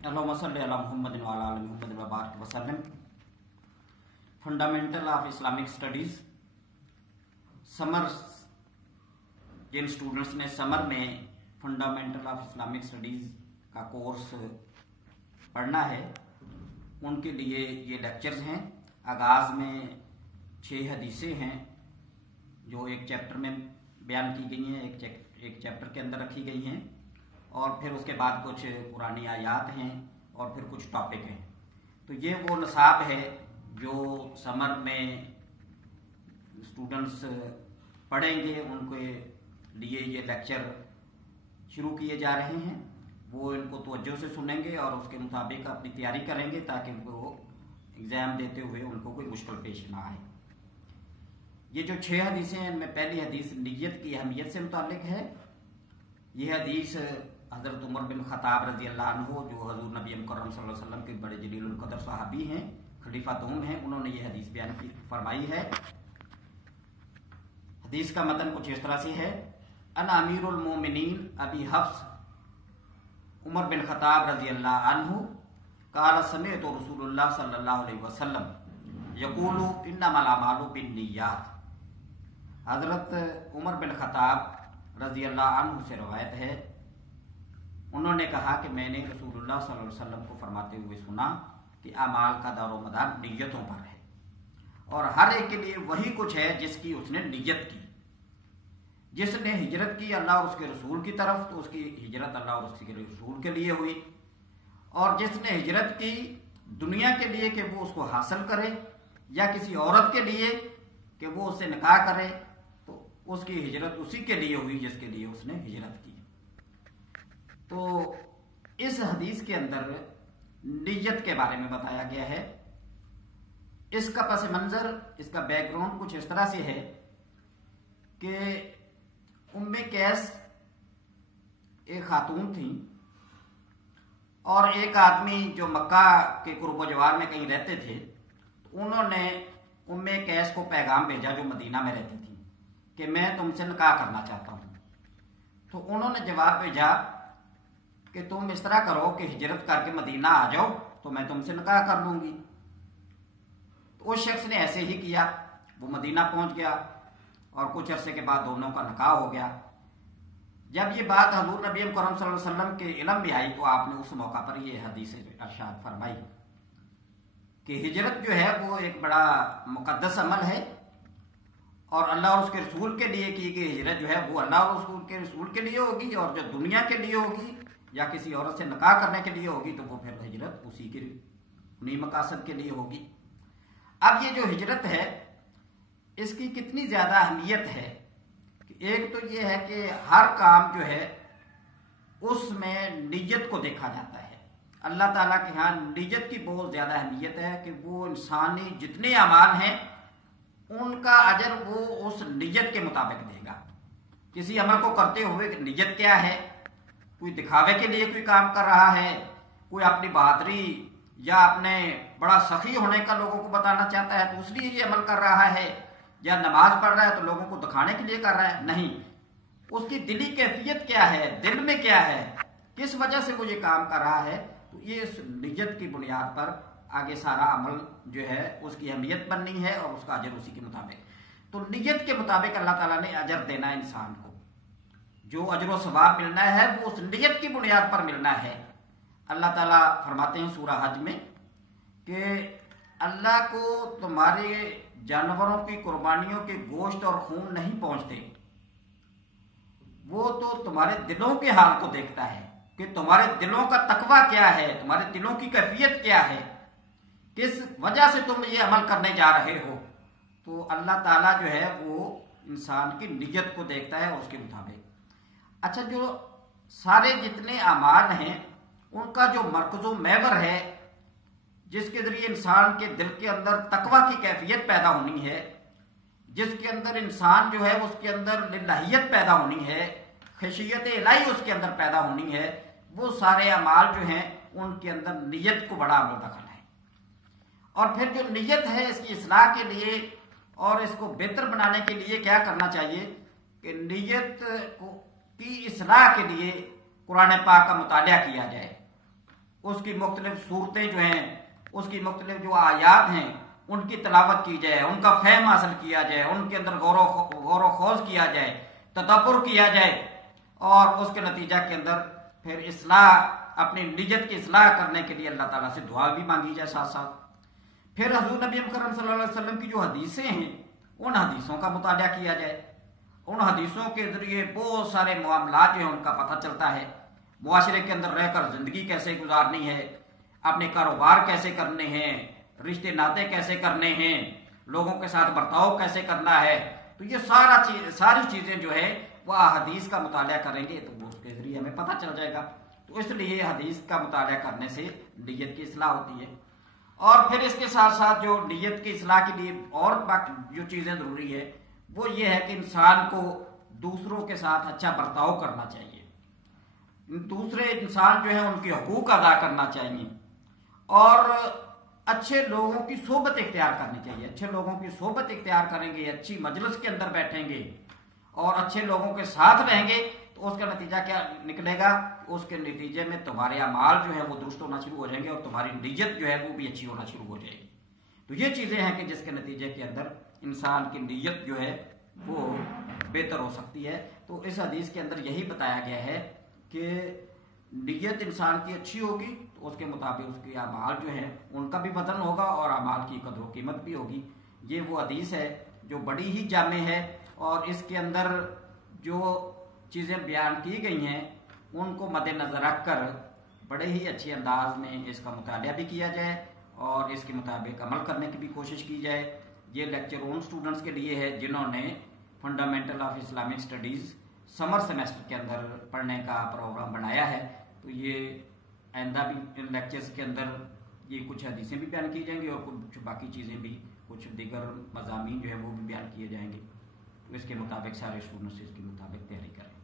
अल्लाहुम्मा सल्ली अला मुहम्मद व अला आलि मुहम्मद व बारिक वसल्लम। Fundamental of Islamic studies summer, जिन स्टूडेंट्स ने समर में फंडामेंटल ऑफ इस्लामिक स्टडीज का कोर्स पढ़ना है उनके लिए ये लेक्चर्स हैं। आगाज़ में 6 हदीसें हैं जो एक चैप्टर में बयान की गई हैं, एक चैप्टर के अंदर रखी गई हैं, और फिर उसके बाद कुछ पुरानी आयात हैं और फिर कुछ टॉपिक हैं। तो ये वो निसाब है जो समर में स्टूडेंट्स पढ़ेंगे, उनके लिए ये लेक्चर शुरू किए जा रहे हैं। वो इनको तवज्जो से सुनेंगे और उसके मुताबिक अपनी तैयारी करेंगे ताकि वो एग्ज़ाम देते हुए उनको कोई मुश्किल पेश ना आए। ये जो 6 हदीसें हैं, इनमें पहली हदीस नियत की अहमियत से मुतालिक है। ये हदीस हज़रत उमर बिन खत्ताब रज़ी अल्लाह अन्हु, जो हज़ूर नबी मुकर्रम सल्लल्लाहु अलैहि वसल्लम के बड़े जलीलुल कदर सहाबी हैं, खलीफा दोम हैं, उन्होंने ये हदीस बयान की फरमाई है। हदीस का मतन कुछ इस तरह से है। अन अमीरुल मोमिनीन अबी हफ्स उमर बिन खत्ताब रज़ी अल्लाह अन्हु क़ाल समिअतु रसूलुल्लाह सल्लल्लाहु अलैहि वसल्लम यक़ूलु इन्नमल अमालु बिन्नियात। हज़रत उमर बिन खत्ताब रज़ी अल्लाह अन्हु से रवायत है, उन्होंने कहा कि मैंने रसूलुल्लाह सल्लल्लाहु अलैहि वसल्लम को फरमाते हुए सुना कि अमाल का दारो मदार नियतों पर है और हर एक के लिए वही कुछ है जिसकी उसने नियत की। जिसने हिजरत की अल्लाह और उसके रसूल की तरफ, तो उसकी हिजरत अल्लाह और उसके रसूल के लिए हुई, और जिसने हिजरत की दुनिया के लिए कि वो उसको हासिल करे या किसी औरत के लिए कि वो उससे निकाह करे, तो उसकी हिजरत उसी के लिए हुई जिसके लिए उसने हिजरत की। तो इस हदीस के अंदर नियत के बारे में बताया गया है। इसका पस मंजर, इसका बैकग्राउंड कुछ इस तरह से है कि उम्मे कैस एक खातून थी और एक आदमी जो मक्का के कुर्ब जवार में कहीं रहते थे, तो उन्होंने उम्मे कैस को पैगाम भेजा जो मदीना में रहती थी कि मैं तुमसे निकाह करना चाहता हूँ। तो उन्होंने जवाब भेजा कि तुम इस तरह करो कि हिजरत करके मदीना आ जाओ तो मैं तुमसे निकाह कर लूंगी। तो उस शख्स ने ऐसे ही किया, वो मदीना पहुंच गया और कुछ अरसे के बाद दोनों का निकाह हो गया। जब ये बात हजूर नबी मुकर्रम सल्लल्लाहु अलैहि वसल्लम के इल्म में आई तो आपने उस मौका पर ये हदीस इरशाद फरमाई कि हिजरत जो है वो एक बड़ा मुकद्दस अमल है और अल्लाह और उसके रसूल के लिए की गई हिजरत जो है वो अल्लाह और उसके रसूल के लिए होगी, और जो दुनिया के लिए होगी या किसी औरत से निकाह करने के लिए होगी तो वो फिर हिजरत उसी के उन्हीं मकासद के लिए होगी। अब ये जो हिजरत है इसकी कितनी ज्यादा अहमियत है कि एक तो ये है कि हर काम जो है उसमें नियत को देखा जाता है। अल्लाह ताला के यहाँ नियत की बहुत ज्यादा अहमियत है कि वो इंसानी जितने अमाल हैं उनका अजर वो उस नियत के मुताबिक देगा। किसी अमल को करते हुए नियत क्या है, कोई दिखावे के लिए कोई काम कर रहा है, कोई अपनी बहादुरी या अपने बड़ा सखी होने का लोगों को बताना चाहता है तो उसलिए ये अमल कर रहा है, या नमाज पढ़ रहा है तो लोगों को दिखाने के लिए कर रहा है, नहीं, उसकी दिली कैफियत क्या है, दिल में क्या है, किस वजह से वो ये काम कर रहा है, तो ये इस नियत की बुनियाद पर आगे सारा अमल जो है उसकी अहमियत बननी है और उसका अजर उसी के मुताबिक। तो नियत के मुताबिक अल्लाह ताला ने अजर देना है इंसान को, जो अजर सवाब मिलना है वो उस नियत की बुनियाद पर मिलना है। अल्लाह ताला फरमाते हैं सूरह हज में कि अल्लाह को तुम्हारे जानवरों की कुर्बानियों के गोश्त और खून नहीं पहुंचते, वो तो तुम्हारे दिलों के हाल को देखता है कि तुम्हारे दिलों का तकवा क्या है, तुम्हारे दिलों की कैफियत क्या है, किस वजह से तुम ये अमल करने जा रहे हो। तो अल्लाह ताला जो है वो इंसान की नियत को देखता है उसके मुताबिक। अच्छा, जो सारे जितने अमाल हैं उनका जो मरकज़ो महवर है जिसके जरिए इंसान के दिल के अंदर तकवा की कैफियत पैदा होनी है, जिसके अंदर इंसान जो है उसके अंदर लिल्लाहियत पैदा होनी है, खशियत इलाही उसके अंदर पैदा होनी है, वो सारे अमाल जो हैं उनके अंदर नियत को बड़ा अमल दखल है। और फिर जो नियत है इसकी इस्लाह के लिए और इसको बेहतर बनाने के लिए क्या करना चाहिए कि नियत को की इस्लाह के लिए कुरान पाक का मुतालिया किया जाए। اس کی مختلف صورتیں جو ہیں، اس کی مختلف جو آیات ہیں ان کی تلاوت کی جائے، ان کا فہم حاصل کیا جائے، ان کے اندر غور و خوض کیا جائے، تدبر کیا جائے، اور اس کے نتیجہ کے اندر پھر اصلاح، اپنی نیت کی اصلاح کرنے کے لیے اللہ تعالیٰ سے دعا بھی مانگی جائے ساتھ ساتھ۔ پھر حضور نبی کرم صلی اللہ علیہ وسلم کی جو حدیثیں ہیں ان حدیثوں کا مطالعہ کیا جائے، ان حدیثوں کے ذریعے بہت سارے معاملات جو ہیں ان کا پتہ چلتا ہے، معاشرے کے اندر رہ کر زندگی کیسے گزارنی ہے، اپنے کاروبار کیسے کرنے ہیں، رشتے ناطے کیسے کرنے ہیں، لوگوں کے ساتھ برتاؤ کیسے کرنا ہے۔ تو یہ ساری چیزیں جو ہے وہ حدیث کا مطالعہ کریں گے تو اس کے ذریعے ہمیں پتہ چل جائے گا۔ تو اس لیے حدیث کا مطالعہ کرنے سے نیت کی اصلاح ہوتی ہے۔ اور پھر اس کے ساتھ ساتھ جو نیت کی اصلاح کے لیے اور باقی جو چیزیں ضروری ہے وہ یہ ہے کہ انسان کو دوسروں کے ساتھ اچھا برتاؤ کرنا چاہیے، دوسرے انسان جو ہیں ان کے حقوق ادا کرنا چاہیے، اور اچھے لوگوں کی صحبت اختیار کرنی چاہیے۔ اچھے لوگوں کی صحبت اختیار کریں گے، اچھی مجلس کے اندر بیٹھیں گے اور اچھے لوگوں کے ساتھ رہیں گے تو اس کا نتیجہ کیا نکلے گا؟ اس کے نتیجے میں تمہارے اعمال جو ہے وہ درست ہونا شروع ہو جائیں گے اور تمہاری نیت جو ہے وہ بھی اچھی ہونا شروع ہو جائے گی۔ تو یہ چیزیں ہیں کہ جس کے نتیجے کے اندر انسان کی نیت جو ہے وہ بہتر ہو سکتی ہے۔ تو اس حدیث کے اندر یہی بتایا گیا ہے کہ نیت انسان کی اچھی ہوگی تو اس کے مطابق اس کے اعمال جو ہیں ان کا بھی وزن ہوگا اور اعمال کی قدر و قیمت بھی ہوگی۔ یہ وہ حدیث ہے جو بڑی ہی جامع ہے، اور اس کے اندر جو چیزیں بیان کی گئی ہیں ان کو مد نظر رکھ کر بڑے ہی اچھے انداز میں اس کا مطالعہ بھی کیا جائے اور اس کے مطابق عمل کرنے کی بھی کوشش کی جائے۔ یہ لیکچر ان اسٹوڈنٹس کے لیے ہے جنہوں نے fundamental of Islamic studies summer semester کے اندر پڑھنے کا پروگرام بنایا ہے۔ تو یہ آئندہ بھی ان لیکچرز کے اندر یہ کچھ حدیثیں بھی بیان کی جائیں گی اور کچھ باقی چیزیں بھی، کچھ دیگر مضامین جو ہے وہ بھی بیان کیے جائیں گے۔ تو اس کے مطابق سارے اسٹوڈنٹس اس کے مطابق تیاری کریں۔